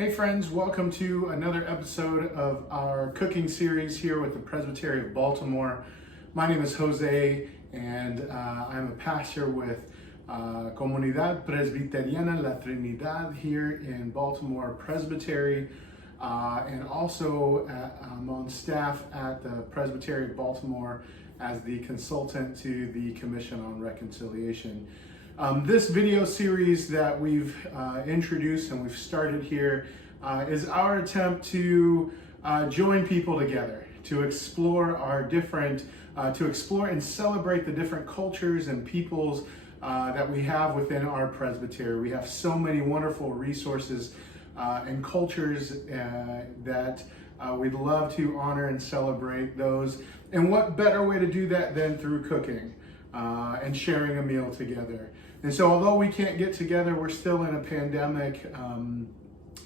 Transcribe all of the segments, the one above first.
Hey friends, welcome to another episode of our cooking series here with the Presbytery of Baltimore. My name is Jose and I'm a pastor with Comunidad Presbiteriana La Trinidad here in Baltimore Presbytery, and also I'm on staff at the Presbytery of Baltimore as the consultant to the Commission on Reconciliation. This video series that we've introduced and we've started here is our attempt to join people together, to explore to explore and celebrate the different cultures and peoples that we have within our presbytery. We have so many wonderful resources and cultures that we'd love to honor and celebrate those. And what better way to do that than through cooking and sharing a meal together. And so although we can't get together, we're still in a pandemic, and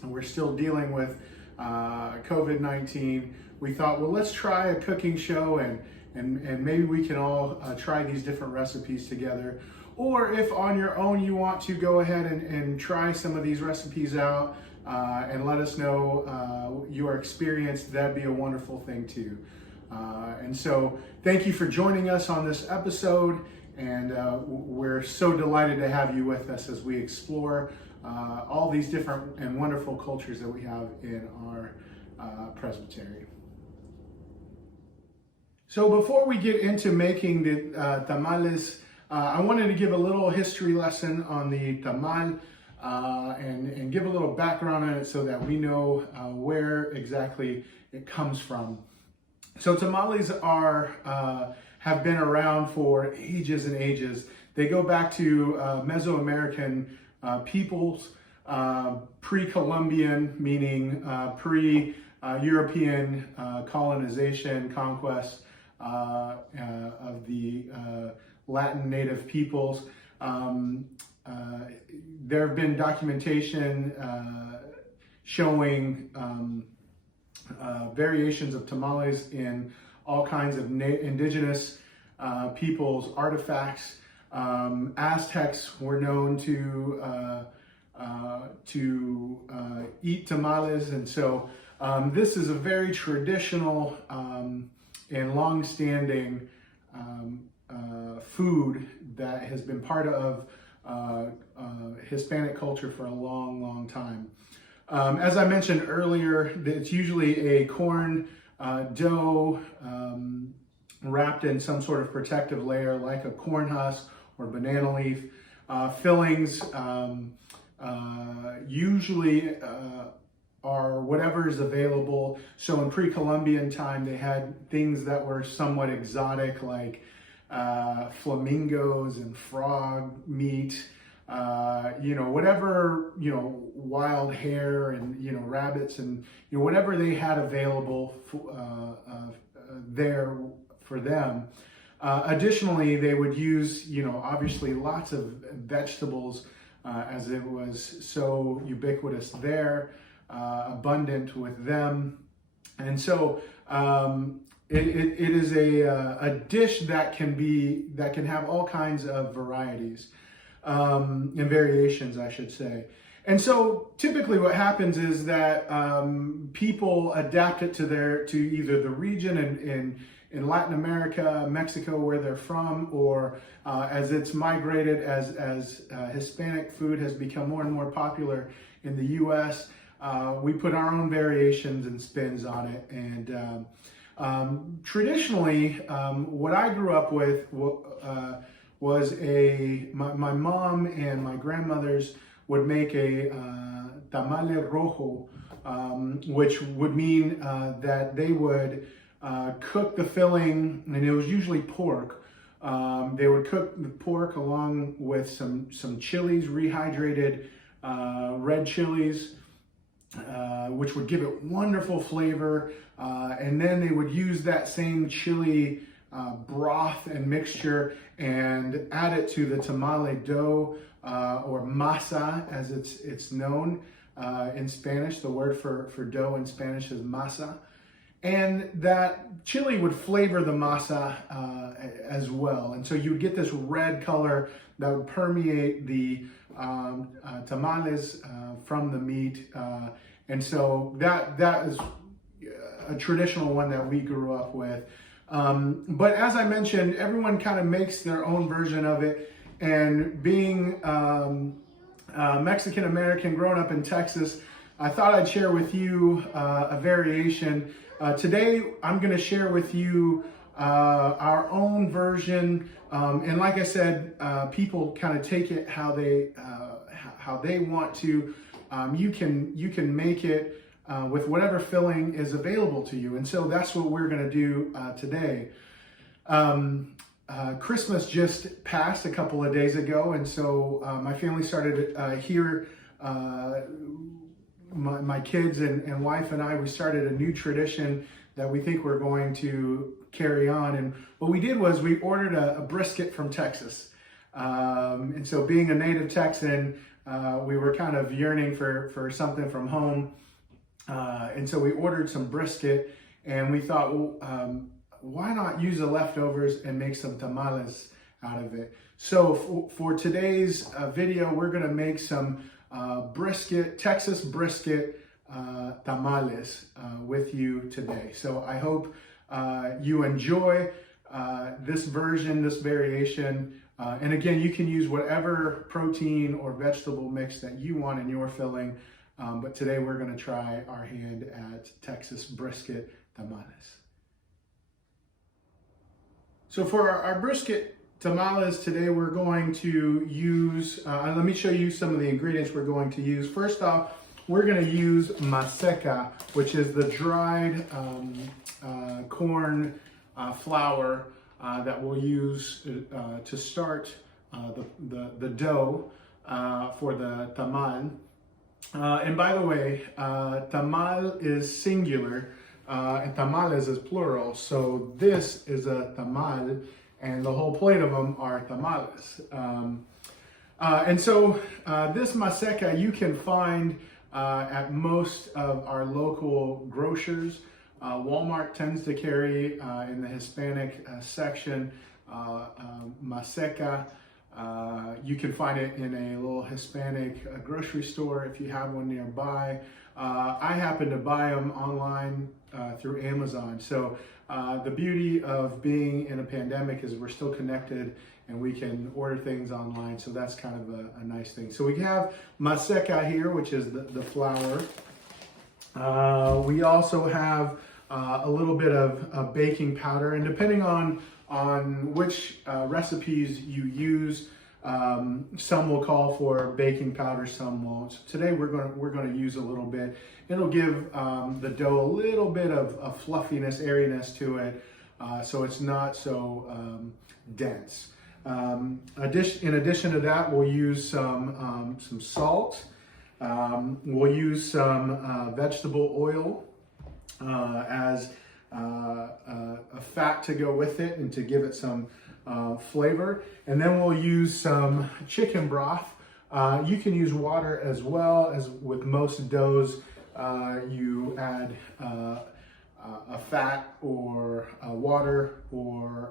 we're still dealing with COVID-19. We thought, well, let's try a cooking show and maybe we can all try these different recipes together. Or if on your own you want to go ahead and try some of these recipes out and let us know your experience, that'd be a wonderful thing too. And so thank you for joining us on this episode. And we're so delighted to have you with us as we explore all these different and wonderful cultures that we have in our presbytery. So before we get into making the tamales, I wanted to give a little history lesson on the tamal and give a little background on it so that we know where exactly it comes from. So tamales have been around for ages and ages. They go back to Mesoamerican peoples, pre-Columbian, meaning pre-European colonization, conquest of the Latin native peoples. There have been documentation showing variations of tamales in all kinds of indigenous peoples' artifacts. Aztecs were known to eat tamales, and so this is a very traditional and long-standing food that has been part of Hispanic culture for a long, long time. As I mentioned earlier, it's usually a corn dough wrapped in some sort of protective layer like a corn husk or banana leaf. Fillings usually are whatever is available. So in pre-Columbian time, they had things that were somewhat exotic like flamingos and frog meat, whatever, wild hare and, rabbits and, whatever they had available there for them. Additionally, they would use, obviously lots of vegetables as it was so ubiquitous there, abundant with them. And so it is a dish that can have all kinds of varieties and variations, I should say. And so typically what happens is that people adapt it to either the region in Latin America, Mexico, where they're from, or as it's migrated, as Hispanic food has become more and more popular in the U.S., we put our own variations and spins on it. And traditionally, what I grew up with was my mom and my grandmothers would make a tamale rojo, which would mean that they would cook the filling, and it was usually pork. They would cook the pork along with some chilies, rehydrated red chilies, which would give it wonderful flavor. And then they would use that same chili broth and mixture and add it to the tamale dough, or masa as it's known in Spanish. The word for dough in Spanish is masa. And that chili would flavor the masa as well. And so you would get this red color that would permeate the tamales from the meat And so that is a traditional one that we grew up with. But as I mentioned, everyone kind of makes their own version of it. And being Mexican American, growing up in Texas, I thought I'd share with you a variation. Today, I'm going to share with you our own version. And like I said, people kind of take it how they want to. You can make it with whatever filling is available to you. And so that's what we're going to do today. Christmas just passed a couple of days ago, and so my family started here. My kids and wife and I, we started a new tradition that we think we're going to carry on. And what we did was we ordered a brisket from Texas. And so being a native Texan, we were kind of yearning for something from home. And so we ordered some brisket, and we thought, well, why not use the leftovers and make some tamales out of it? So for today's video, we're going to make some Texas brisket tamales with you today. So I hope you enjoy this version, this variation. And again, you can use whatever protein or vegetable mix that you want in your filling. But today we're going to try our hand at Texas brisket tamales. So for our brisket tamales today, we're going to use, let me show you some of the ingredients we're going to use. First off, we're going to use maseca, which is the dried corn flour that we'll use to start the dough for the tamal. And by the way, tamal is singular and tamales is plural. So this is a tamal, and the whole plate of them are tamales. And so this maseca you can find at most of our local grocers. Walmart tends to carry in the Hispanic section maseca. You can find it in a little Hispanic grocery store if you have one nearby. I happen to buy them online through Amazon. So the beauty of being in a pandemic is we're still connected and we can order things online. So that's kind of a nice thing. So we have maseca here, which is the flour. We also have a little bit of baking powder, and depending on which recipes you use, some will call for baking powder, some won't. So today we're going to use a little bit. It'll give the dough a little bit of fluffiness, airiness to it, so it's not so dense. In addition to that, we'll use some salt. We'll use some vegetable oil as a fat to go with it and to give it some flavor. And then we'll use some chicken broth. You can use water as well. As with most doughs, you add a fat or water or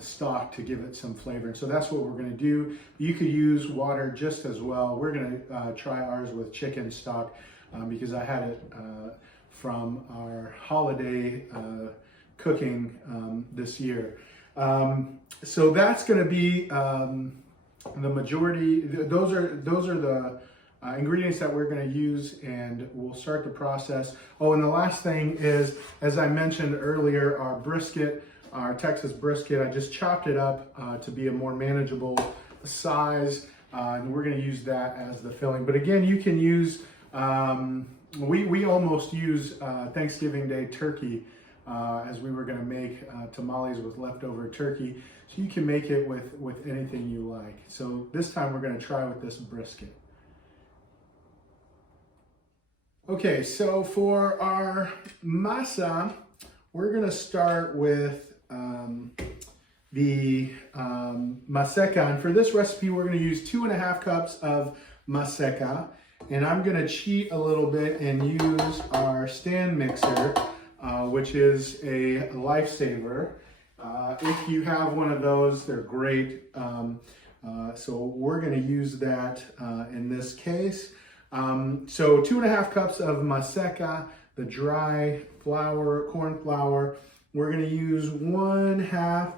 stock to give it some flavor. And so that's what we're going to do. You could use water just as well. We're going to try ours with chicken stock because I had it from our holiday cooking this year. So that's going to be the majority. Those are the ingredients that we're going to use, and we'll start the process. Oh, and the last thing is, as I mentioned earlier, our brisket, our Texas brisket, I just chopped it up to be a more manageable size, and we're going to use that as the filling. But again, you can use, we almost use Thanksgiving Day turkey as we were going to make tamales with leftover turkey. So you can make it with anything you like. So this time we're going to try with this brisket. Okay, so for our masa, we're going to start with the maseca. And for this recipe, we're going to use 2.5 cups of maseca. And I'm going to cheat a little bit and use our stand mixer, which is a lifesaver. If you have one of those, they're great. So we're going to use that in this case. So 2.5 cups of maseca, the dry flour, corn flour. We're going to use 1/2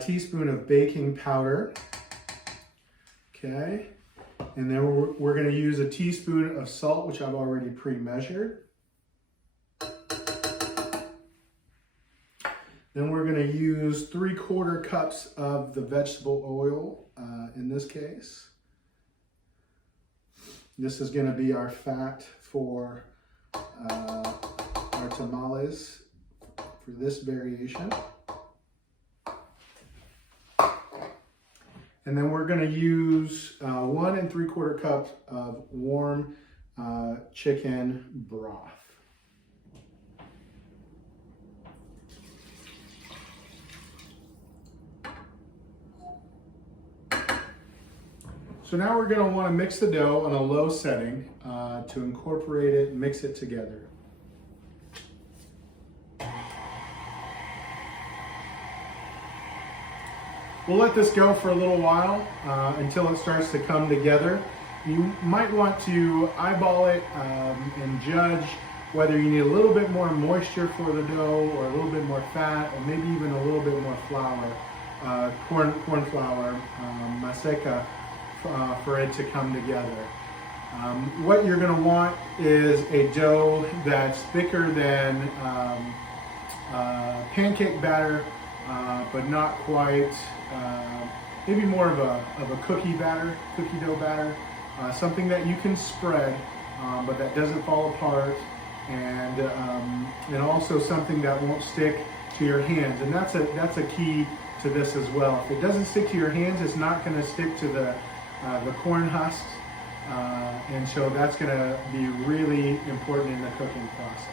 teaspoon of baking powder. Okay. And then we're going to use a teaspoon of salt, which I've already pre-measured. Then we're going to use 3/4 cups of the vegetable oil in this case. This is going to be our fat for our tamales for this variation. And then we're going to use 1 3/4 cups of warm chicken broth. So now we're going to want to mix the dough on a low setting to incorporate it and mix it together. We'll let this go for a little while until it starts to come together. You might want to eyeball it and judge whether you need a little bit more moisture for the dough or a little bit more fat or maybe even a little bit more flour, corn flour, maseca, for it to come together. What you're going to want is a dough that's thicker than pancake batter, but not quite, maybe more of a cookie dough batter, something that you can spread, but that doesn't fall apart, and also something that won't stick to your hands. And that's a key to this as well. If it doesn't stick to your hands, it's not going to stick to the corn husks, and so that's going to be really important in the cooking process.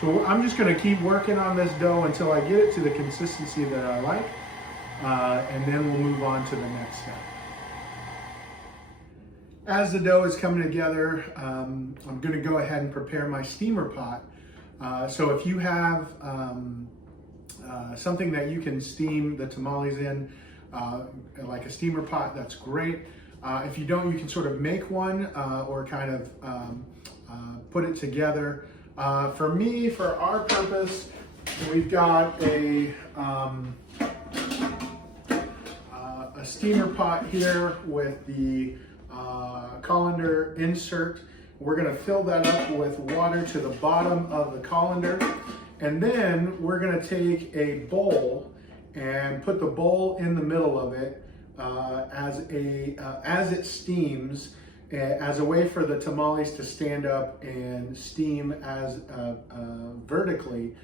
So I'm just going to keep working on this dough until I get it to the consistency that I like, and then we'll move on to the next step. As the dough is coming together, I'm going to go ahead and prepare my steamer pot. So if you have something that you can steam the tamales in, like a steamer pot, that's great. If you don't, you can sort of make one or kind of put it together. For me, for our purpose, we've got a steamer pot here with the colander insert. We're going to fill that up with water to the bottom of the colander, and then we're going to take a bowl and put the bowl in the middle of it as it steams, as a way for the tamales to stand up and steam as vertically,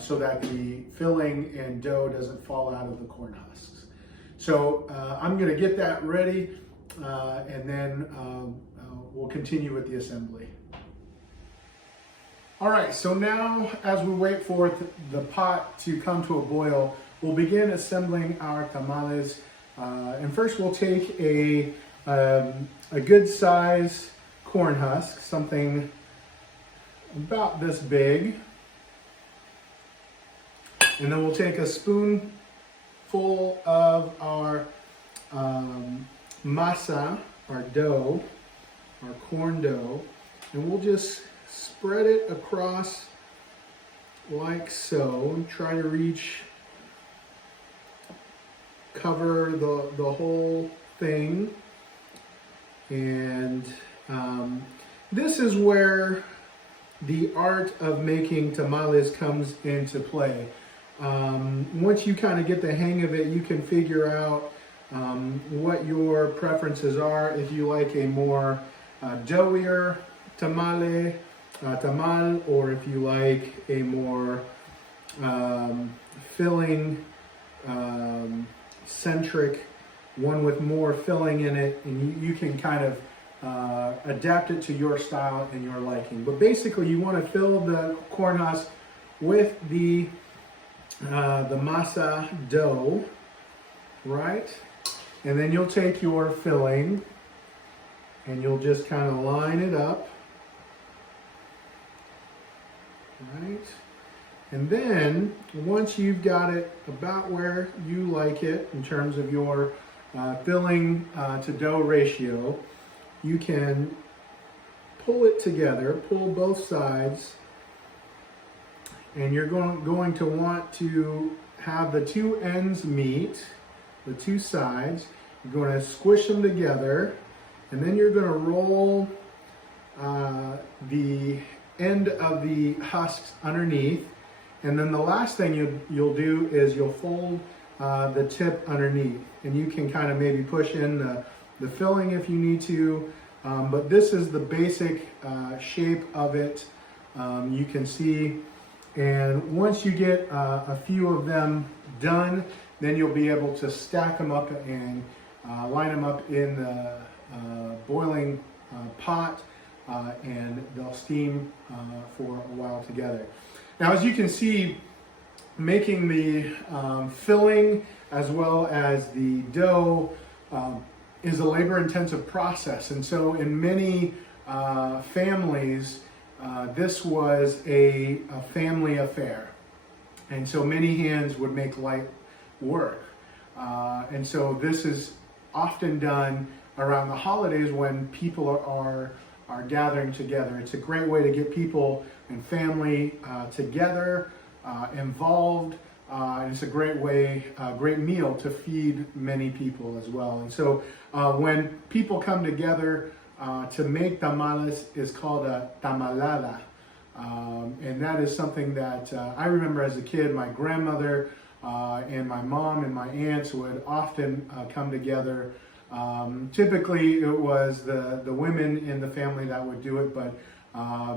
so that the filling and dough doesn't fall out of the corn husks. So I'm going to get that ready, and then we'll continue with the assembly. All right, so now as we wait for the pot to come to a boil, we'll begin assembling our tamales. And first we'll take a good size corn husk, something about this big. And then we'll take a spoonful of our masa, our dough, our corn dough, and we'll just spread it across like so, and try to cover the whole thing. And this is where the art of making tamales comes into play. Once you kind of get the hang of it, you can figure out what your preferences are. If you like a more doughier tamal, or if you like a more filling, centric one with more filling in it, and you can kind of adapt it to your style and your liking. But basically, you want to fill the corn husk with the masa dough, right? And then you'll take your filling and you'll just kind of line it up, right? And then once you've got it about where you like it in terms of your filling to dough ratio, you can pull it together, pull both sides, and you're going to want to have the two ends meet, the two sides. You're going to squish them together, and then you're going to roll the end of the husks underneath, and then the last thing you'll do is you'll fold the tip underneath, and you can kind of maybe push in the filling if you need to, but this is the basic shape of it. You can see, and once you get a few of them done, then you'll be able to stack them up and line them up in the boiling pot, and they'll steam for a while together. Now, as you can see, making the filling as well as the dough is a labor-intensive process, and so in many families, this was a family affair, and so many hands would make light work, and so this is often done around the holidays when people are gathering together. It's a great way to get people and family together, involved, and it's a great way, great meal to feed many people as well. And so when people come together to make tamales, is called a tamalada. And that is something that I remember as a kid, my grandmother and my mom and my aunts would often come together. Typically it was the women in the family that would do it, but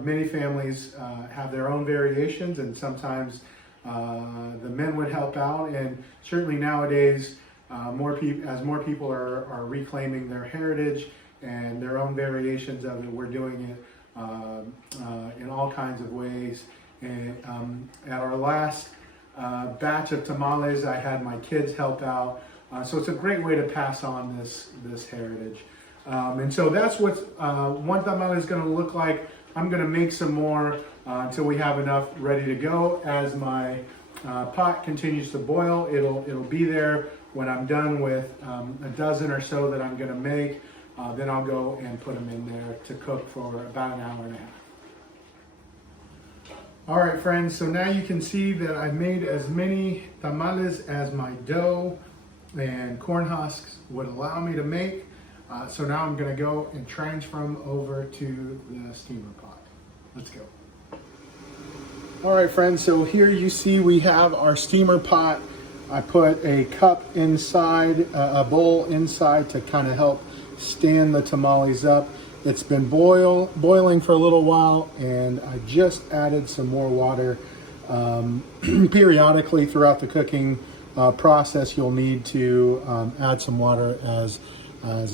many families have their own variations, and sometimes the men would help out. And certainly nowadays, as more people are reclaiming their heritage and their own variations of it, we're doing it in all kinds of ways. And at our last batch of tamales, I had my kids help out. So it's a great way to pass on this heritage. And so that's what one tamale is going to look like. I'm going to make some more until we have enough ready to go. As my pot continues to boil, it'll be there. When I'm done with a dozen or so that I'm going to make, then I'll go and put them in there to cook for about an hour and a half. All right, friends, so now you can see that I've made as many tamales as my dough and corn husks would allow me to make. So now I'm going to go and transfer them over to the steamer pot. Let's go. All right, friends, so here you see we have our steamer pot. I put a cup inside, a bowl inside to kind of help stand the tamales up. It's been boiling for a little while, and I just added some more water. Periodically throughout the cooking process, you'll need to add some water as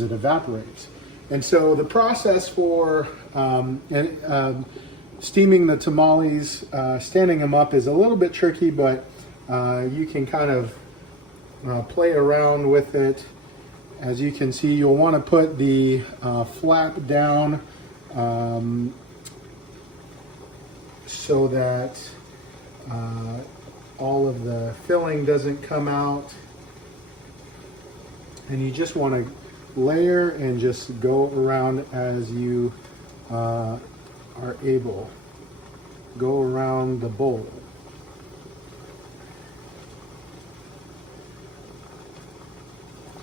it evaporates. And so the process for steaming the tamales, standing them up, is a little bit tricky, but you can kind of play around with it. As you can see, you'll want to put the flap down so that all of the filling doesn't come out. And you just want to layer and just go around as you are able. Go around the bowl.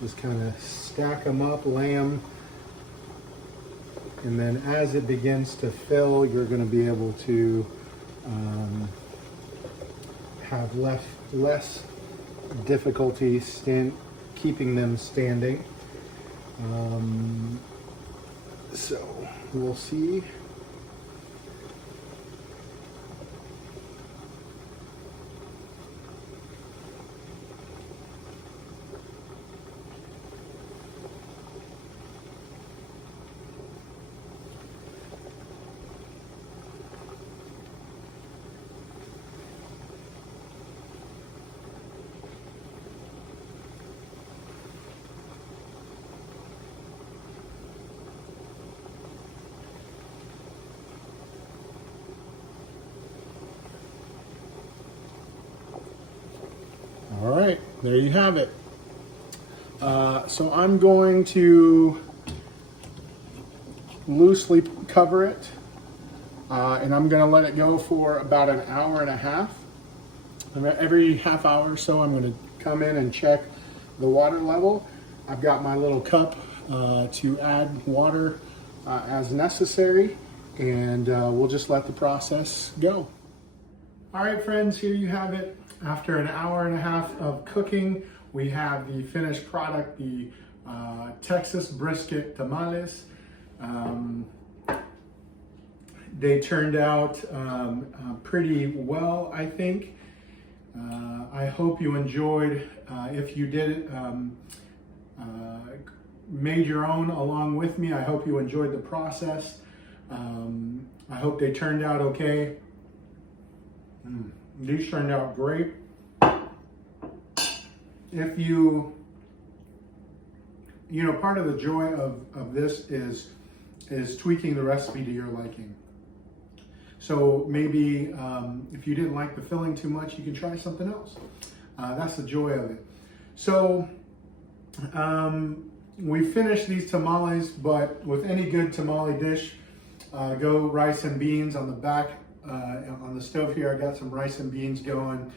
Just kind of stack them up, lay them, and then as it begins to fill, you're going to be able to have less difficulty keeping them standing. So we'll see. All right, there you have it. So I'm going to loosely cover it, and I'm gonna let it go for about an hour and a half. And every half hour or so, I'm gonna come in and check the water level. I've got my little cup to add water as necessary, and we'll just let the process go. All right, friends, here you have it. After an hour and a half of cooking, we have the finished product, the Texas Brisket Tamales. They turned out pretty well, I think. I hope you enjoyed. If you did made your own along with me, I hope you enjoyed the process. I hope they turned out okay. These turned out great. If you know, part of the joy of this is tweaking the recipe to your liking. So maybe if you didn't like the filling too much, you can try something else. That's the joy of it. So we finished these tamales, but with any good tamale dish, go rice and beans on the back. On the stove here, I got some rice and beans going.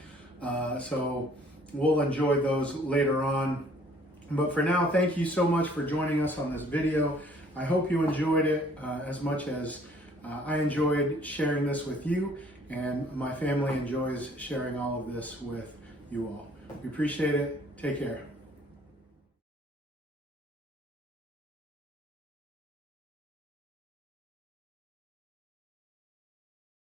So we'll enjoy those later on. But for now, thank you so much for joining us on this video. I hope you enjoyed it as much as I enjoyed sharing this with you, and my family enjoys sharing all of this with you all. We appreciate it. Take care.